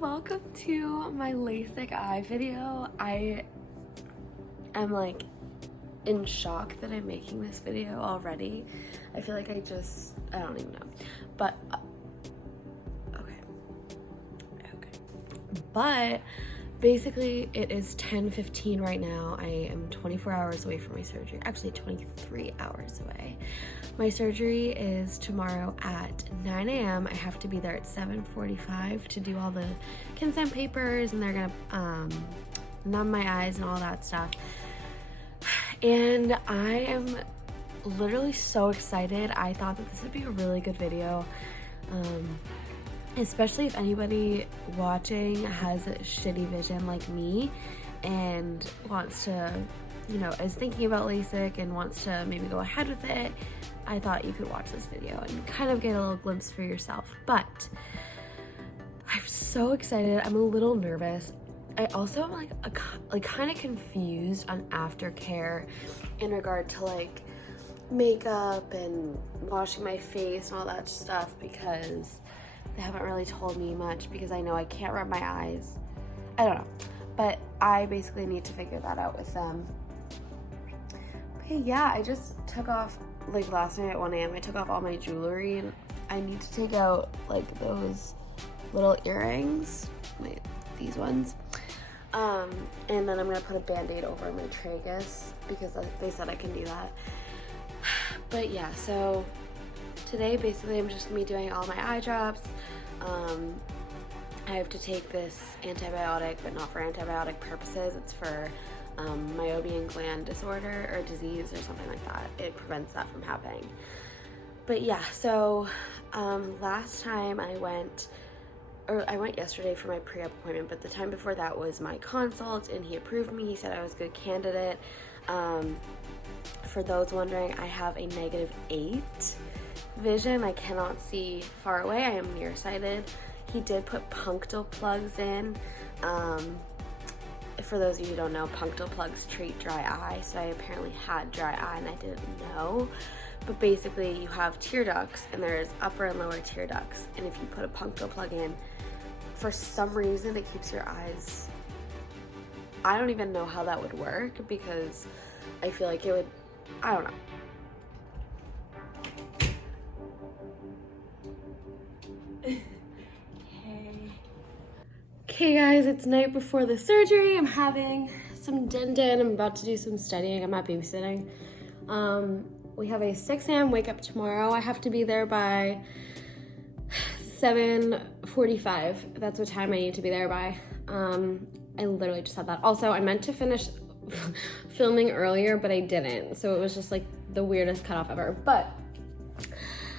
welcome to my LASIK eye video. I am like in shock that I'm making this video already. I feel like I don't even know, but okay. But basically it is 10:15 right now. I am 24 hours away from my surgery, actually 23 hours away. My surgery is tomorrow at 9 a.m. I have to be there at 7:45 to do all the consent papers, and they're gonna numb my eyes and all that stuff. And I am literally so excited. I thought that this would be a really good video, especially if anybody watching has a shitty vision like me and wants to, you know, is thinking about LASIK and wants to maybe go ahead with it. I thought you could watch this video and kind of get a little glimpse for yourself. But I'm so excited. I'm a little nervous. I also am like kind of confused on aftercare in regard to like makeup and washing my face and all that stuff, because they haven't really told me much, because I know I can't rub my eyes. I don't know, but I basically need to figure that out with them. But yeah, I just took off, like last night at 1 a.m. I took off all my jewelry, and I need to take out like those little earrings, these ones. And then I'm gonna put a band-aid over my tragus because they said I can do that. But yeah, so today basically I'm just gonna be doing all my eye drops. I have to take this antibiotic, but not for antibiotic purposes. It's for meibomian gland disorder or disease or something like that. It prevents that from happening. But yeah, so last time I went yesterday for my pre-op appointment, but the time before that was my consult, and he approved me. He said I was a good candidate. For those wondering, I have a -8 vision. I cannot see far away. I am nearsighted. He did put punctal plugs in. For those of you who don't know, punctal plugs treat dry eye, so I apparently had dry eye and I didn't know. But basically you have tear ducts, and there's upper and lower tear ducts, and if you put a punctal plug in, for some reason it keeps your eyes, I don't even know how that would work, because I feel like it would, I don't know. Okay guys, it's night before the surgery. I'm having some din-din. I'm about to do some studying. I'm not babysitting. We have a 6 a.m. wake up tomorrow. I have to be there by 7:45. That's what time I need to be there by. I literally just had that. Also, I meant to finish filming earlier, but I didn't. So it was just like the weirdest cutoff ever. But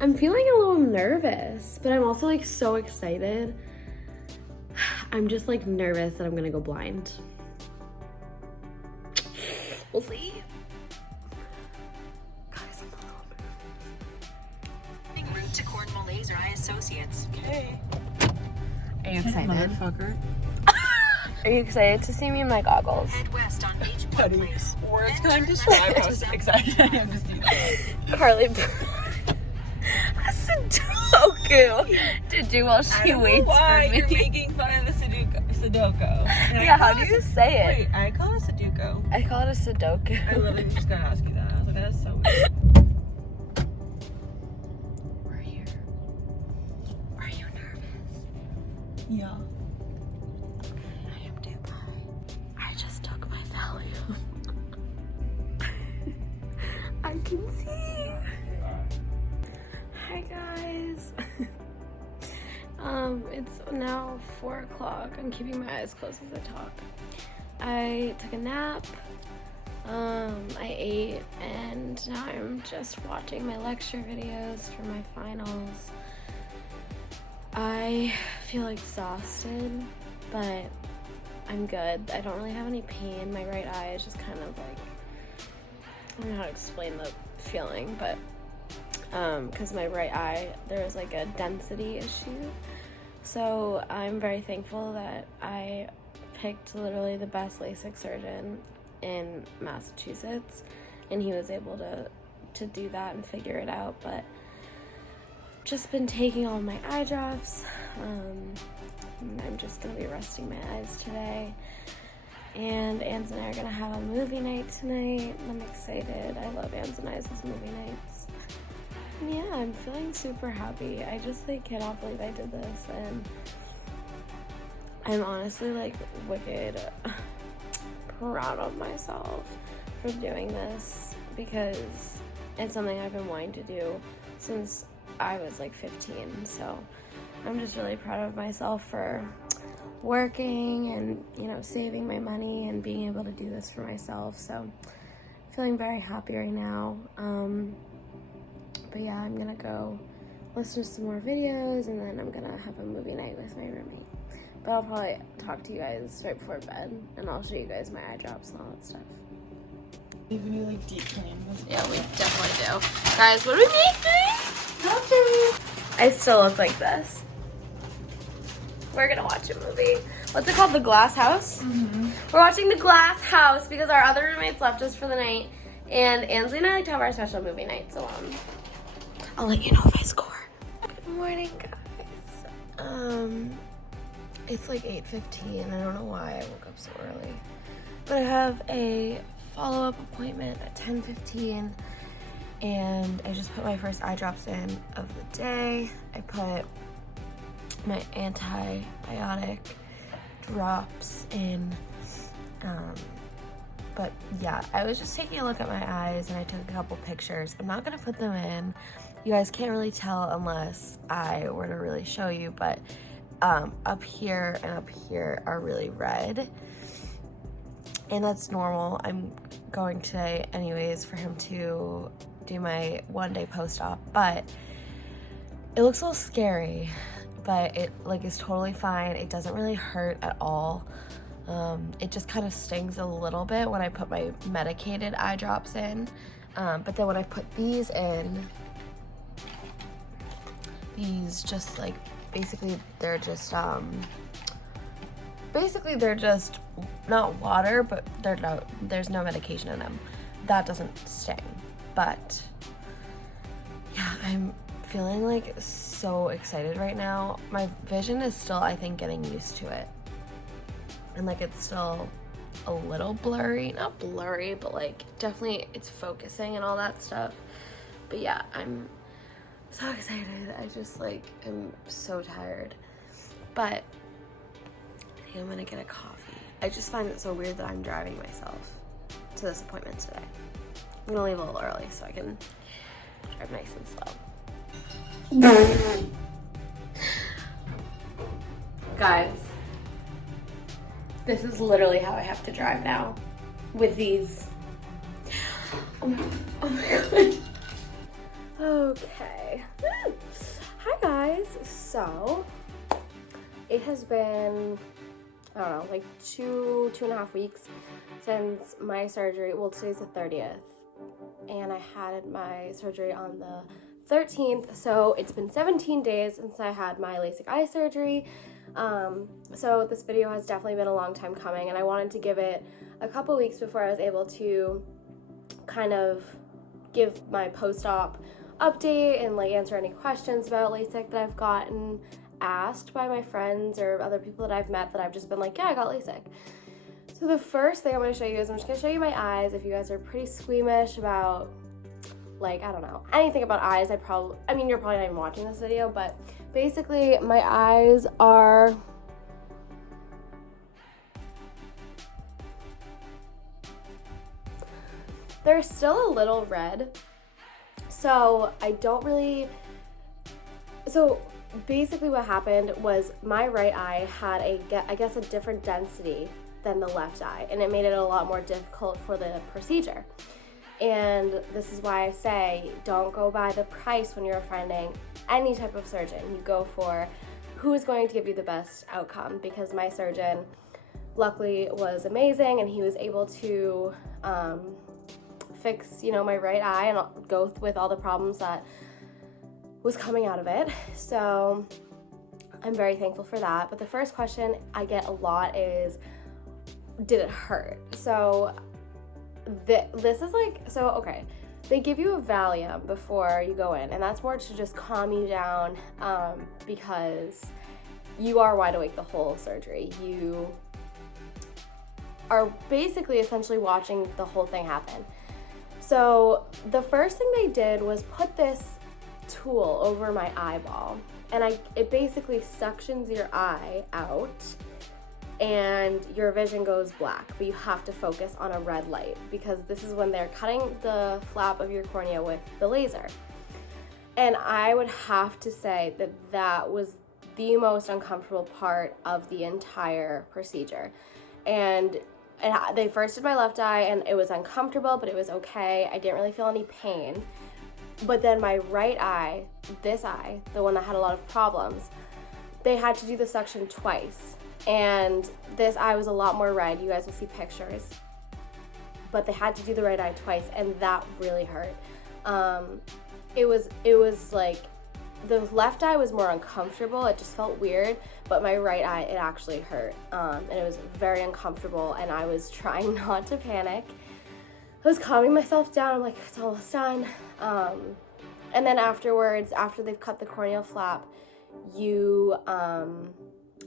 I'm feeling a little nervous, but I'm also like so excited. I'm just like nervous that I'm gonna go blind. We'll see. Guys, I'm a little nervous. Route to Cornwall Laser Eye Associates. Okay. Are you excited? Motherfucker. Are you excited to see me in my goggles? Head west on H Point Place. Words can't describe how excited I am to see this. Carly, a Sudoku to do while she waits Why for me. you're making fun of the Sudoku? Yeah, how do you say it? Wait, I call it Sudoku. I call it a Sudoku. I literally was just gonna ask you that. I was like, that's so weird. We're here. Are you nervous? Yeah. I am too. I just took my Valium. I can see. Hi guys. It's now 4 o'clock. I'm keeping my eyes closed as I talk. I took a nap. I ate, and now I'm just watching my lecture videos for my finals. I feel exhausted, but I'm good. I don't really have any pain. My right eye is just kind of like, I don't know how to explain the feeling, but because my right eye, there was like a density issue. So I'm very thankful that I picked literally the best LASIK surgeon in Massachusetts, and he was able to do that and figure it out. But just been taking all my eye drops. I'm just gonna be resting my eyes today. And Anz and I are gonna have a movie night tonight. I'm excited. I love Anz and I's movie nights. And yeah, I'm feeling super happy. I just like cannot believe I did this, and I'm honestly like wicked proud of myself for doing this, because it's something I've been wanting to do since I was like 15. So I'm just really proud of myself for working and, you know, saving my money and being able to do this for myself. So feeling very happy right now. But yeah, I'm gonna go listen to some more videos, and then I'm gonna have a movie night with my roommate. But I'll probably talk to you guys right before bed, and I'll show you guys my eye drops and all that stuff. Even you like deep clean. Yeah, we definitely do. Guys, what do we make today? I still look like this. We're gonna watch a movie. What's it called? The Glass House? Mm-hmm. We're watching The Glass House because our other roommates left us for the night, and Ansley and I like to have our special movie night, so I'll let you know if I score. Good morning, guys. It's like 8:15. I don't know why I woke up so early, but I have a follow-up appointment at 10:15, and I just put my first eye drops in of the day. I put my antibiotic drops in, but yeah, I was just taking a look at my eyes, and I took a couple pictures. I'm not gonna put them in. You guys can't really tell unless I were to really show you, but up here and up here are really red, and that's normal. I'm going today anyways for him to do my 1-day post-op, but it looks a little scary, but it like is totally fine. It doesn't really hurt at all. It just kind of stings a little bit when I put my medicated eye drops in, but then when I put these in, these just like basically they're just not water, but there's no medication in them. That doesn't sting. But yeah, I'm feeling like so excited right now. My vision is still, I think, getting used to it, and like it's still a little blurry, not blurry, but like definitely it's focusing and all that stuff. But yeah, I'm so excited. I just like am so tired, but I think I'm gonna get a coffee. I just find it so weird that I'm driving myself to this appointment today. I'm gonna leave a little early so I can drive nice and slow. Guys, this is literally how I have to drive now with these. Oh my god. Okay. Hi guys. So it has been, I don't know, like two and a half weeks since my surgery. Well, today's the 30th, and I had my surgery on the 13th, so it's been 17 days since I had my LASIK eye surgery. So this video has definitely been a long time coming, and I wanted to give it a couple weeks before I was able to kind of give my post-op update and like answer any questions about LASIK that I've gotten asked by my friends or other people that I've met that I've just been like, yeah, I got LASIK. So the first thing I'm going to show you is I'm just going to show you my eyes. If you guys are pretty squeamish about, like, I don't know, anything about eyes, I mean, you're probably not even watching this video, but basically my eyes are, they're still a little red. So I don't really, so basically what happened was my right eye had I guess a different density than the left eye, and it made it a lot more difficult for the procedure. And this is why I say don't go by the price when you're finding any type of surgeon. You go for who is going to give you the best outcome, because my surgeon luckily was amazing, and he was able to fix, you know, my right eye and go with all the problems that was coming out of it. So I'm very thankful for that. But the first question I get a lot is, did it hurt? So this is like, so okay, they give you a Valium before you go in, and that's more to just calm you down, because you are wide awake the whole surgery. You are basically essentially watching the whole thing happen. So the first thing they did was put this tool over my eyeball, and it basically suctions your eye out and your vision goes black, but you have to focus on a red light because this is when they're cutting the flap of your cornea with the laser. And I would have to say that that was the most uncomfortable part of the entire procedure. And they first did my left eye and it was uncomfortable, but it was okay. I didn't really feel any pain. But then my right eye, this eye, the one that had a lot of problems, they had to do the suction twice. And this eye was a lot more red. You guys will see pictures. But they had to do the right eye twice, and that really hurt. It was like, the left eye was more uncomfortable. It just felt weird, but my right eye, it actually hurt. And it was very uncomfortable, and I was trying not to panic. I was calming myself down. I'm like, it's almost done. And then afterwards, after they've cut the corneal flap,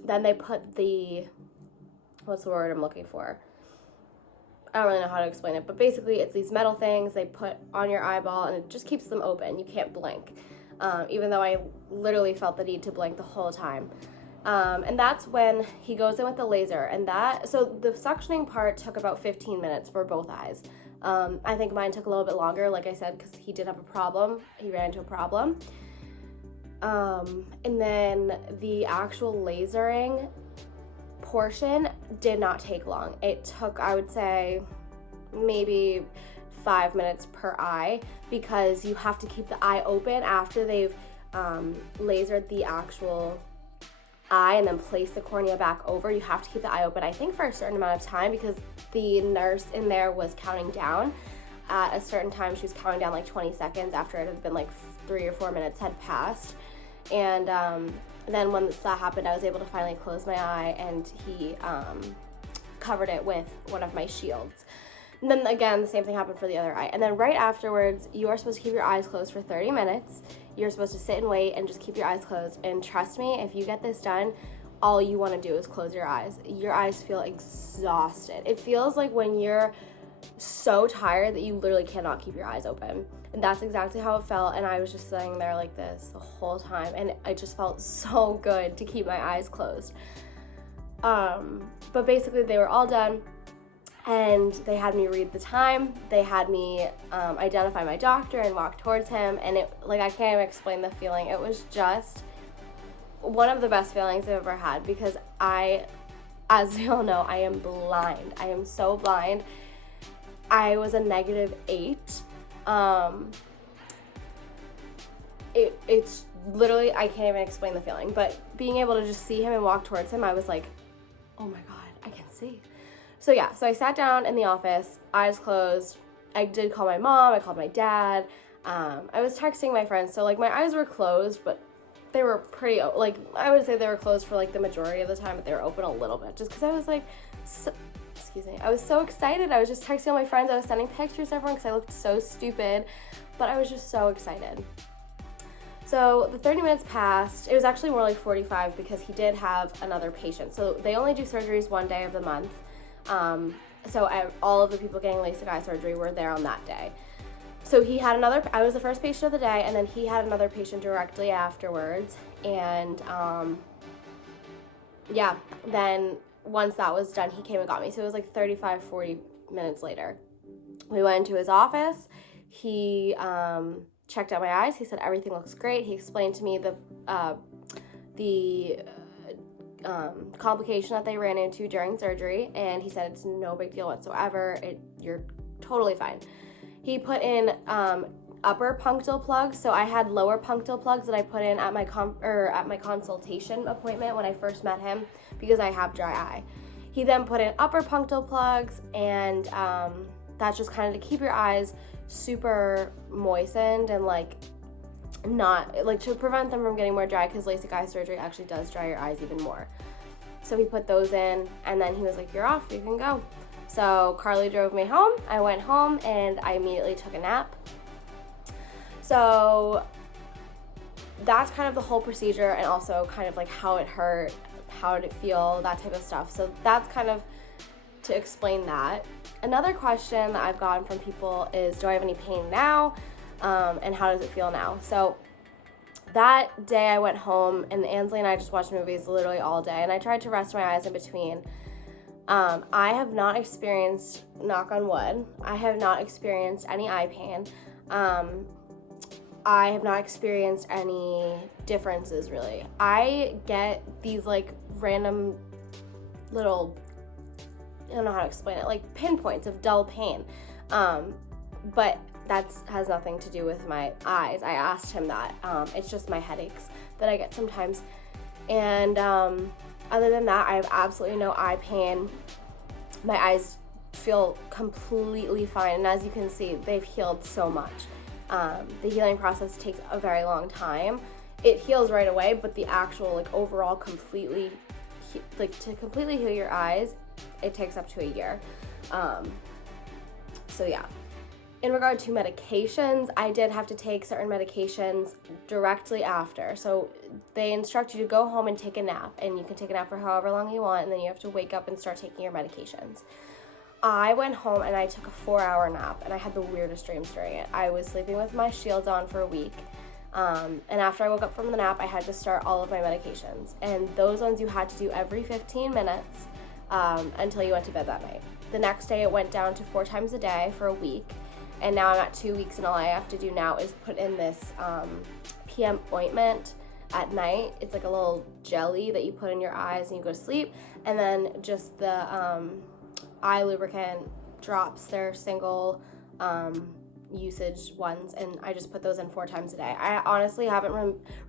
then they put the, what's the word I'm looking for? I don't really know how to explain it, but basically it's these metal things they put on your eyeball and it just keeps them open. You can't blink, even though I literally felt the need to blink the whole time. And that's when he goes in with the laser, and so the suctioning part took about 15 minutes for both eyes. I think mine took a little bit longer, like I said, because he did have a problem. He ran into a problem. And then the actual lasering portion did not take long. It took, I would say, maybe 5 minutes per eye, because you have to keep the eye open after they've lasered the actual eye and then place the cornea back over. You have to keep the eye open, I think, for a certain amount of time, because the nurse in there was counting down. At a certain time, she was counting down like 20 seconds after it had been like 3 or 4 minutes had passed. And then once that happened, I was able to finally close my eye, and he covered it with one of my shields. And then again, the same thing happened for the other eye. And then right afterwards, you are supposed to keep your eyes closed for 30 minutes. You're supposed to sit and wait and just keep your eyes closed. And trust me, if you get this done, all you want to do is close your eyes. Your eyes feel exhausted. It feels like when you're so tired that you literally cannot keep your eyes open. And that's exactly how it felt. And I was just sitting there like this the whole time, and it just felt so good to keep my eyes closed. But basically they were all done, and they had me read the time. They had me identify my doctor and walk towards him, and it, like, I can't even explain the feeling. It was just one of the best feelings I've ever had, because as you all know, I am blind. I am so blind. I was a -8. It's literally, I can't even explain the feeling, but being able to just see him and walk towards him, I was like, oh my God, I can see. So yeah, so I sat down in the office, eyes closed. I did call my mom, I called my dad. I was texting my friends, so like my eyes were closed, but they were pretty, like, I would say they were closed for like the majority of the time, but they were open a little bit, just because I was like, I was so excited. I was just texting all my friends. I was sending pictures to everyone because I looked so stupid, but I was just so excited. So the 30 minutes passed. It was actually more like 45 because he did have another patient. So they only do surgeries one day of the month. So all of the people getting LASIK eye surgery were there on that day. So he had I was the first patient of the day, and then he had another patient directly afterwards. And yeah, then once that was done, he came and got me. So it was like 35, 40 minutes later. We went into his office. He checked out my eyes. He said everything looks great. He explained to me the complication that they ran into during surgery, and he said it's no big deal whatsoever. You're totally fine. He put in upper punctal plugs. So I had lower punctal plugs that I put in at my consultation appointment when I first met him, because I have dry eye. He then put in upper punctal plugs, and that's just kind of to keep your eyes super moistened and like not like to prevent them from getting more dry, because LASIK eye surgery actually does dry your eyes even more. So he put those in, and then he was like, you're off, you can go. So Carly drove me home. I went home and I immediately took a nap. So that's kind of the whole procedure, and also kind of like how it hurt, how did it feel, that type of stuff. So that's kind of to explain that. Another question that I've gotten from people is, do I have any pain now? And how does it feel now? So that day I went home, and Ansley and I just watched movies literally all day, and I tried to rest my eyes in between. I have not experienced, knock on wood, I have not experienced any eye pain. I have not experienced any differences, really. I get these like random little, I don't know how to explain it, like pinpoints of dull pain. But that has nothing to do with my eyes. I asked him that. It's just my headaches that I get sometimes. And other than that, I have absolutely no eye pain. My eyes feel completely fine. And as you can see, they've healed so much. The healing process takes a very long time. It heals right away, but the actual like overall completely, like to completely heal your eyes, it takes up to a year. So yeah. In regard to medications, I did have to take certain medications directly after. So they instruct you to go home and take a nap, and you can take a nap for however long you want, and then you have to wake up and start taking your medications. I went home and I took a 4-hour nap, and I had the weirdest dreams during it. I was sleeping with my shields on for a week, and after I woke up from the nap, I had to start all of my medications. And those ones you had to do every 15 minutes until you went to bed that night. The next day it went down to 4 times a day for a week. And now I'm at 2 weeks, and all I have to do now is put in this PM ointment at night. It's like a little jelly that you put in your eyes and you go to sleep. And then just the eye lubricant drops, they're single usage ones, and I just put those in 4 times a day. I honestly haven't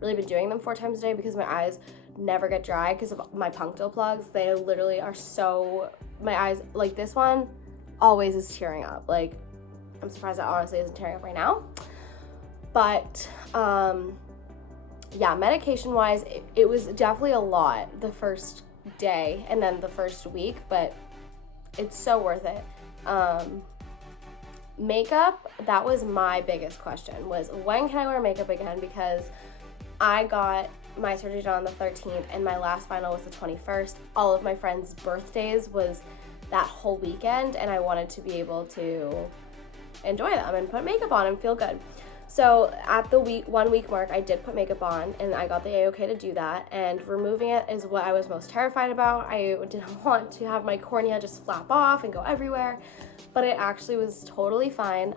really been doing them 4 times a day because my eyes never get dry because of my punctal plugs. They literally are so, my eyes, like this one always is tearing up. Like, I'm surprised that honestly isn't tearing up right now. But yeah, medication wise, it was definitely a lot the first day and then the first week, but it's so worth it. Makeup, that was my biggest question, was when can I wear makeup again? Because I got my surgery done on the 13th and my last final was the 21st. All of my friends' birthdays was that whole weekend, and I wanted to be able to enjoy them and put makeup on and feel good. So at the 1 week mark, I did put makeup on, and I got the A-OK to do that, and removing it is what I was most terrified about. I didn't want to have my cornea just flap off and go everywhere, but it actually was totally fine.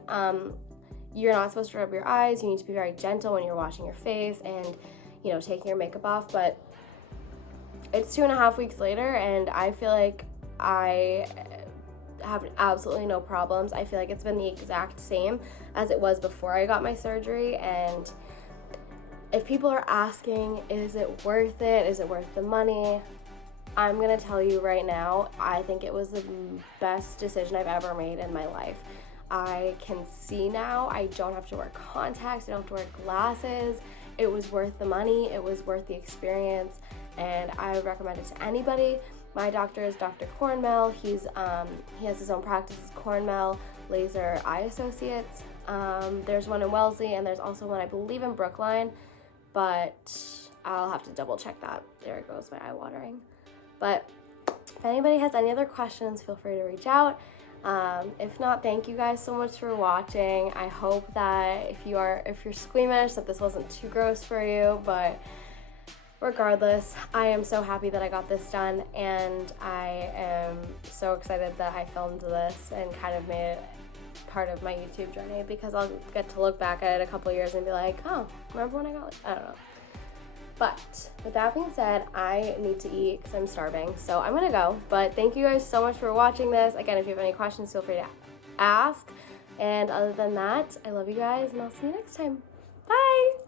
You're not supposed to rub your eyes. You need to be very gentle when you're washing your face and, you know, taking your makeup off, but it's 2.5 weeks later, and I feel like I have absolutely no problems. I feel like it's been the exact same as it was before I got my surgery. And if people are asking, is it worth it? Is it worth the money? I'm gonna tell you right now, I think it was the best decision I've ever made in my life. I can see now. I don't have to wear contacts. I don't have to wear glasses. It was worth the money. It was worth the experience, and I would recommend it to anybody. My doctor is Dr. Cornmell. He has his own practice, Cornmell Laser Eye Associates. There's one in Wellesley, and there's also one, I believe, in Brookline, but I'll have to double check that. There it goes, my eye watering. But if anybody has any other questions, feel free to reach out. If not, thank you guys so much for watching. I hope that if you're squeamish, that this wasn't too gross for you, but regardless, I am so happy that I got this done, and I am so excited that I filmed this and kind of made it part of my YouTube journey, because I'll get to look back at it a couple years and be like, oh, remember when I got, I don't know. But with that being said, I need to eat because I'm starving, so I'm gonna go. But thank you guys so much for watching this. Again, if you have any questions, feel free to ask. And other than that, I love you guys, and I'll see you next time. Bye!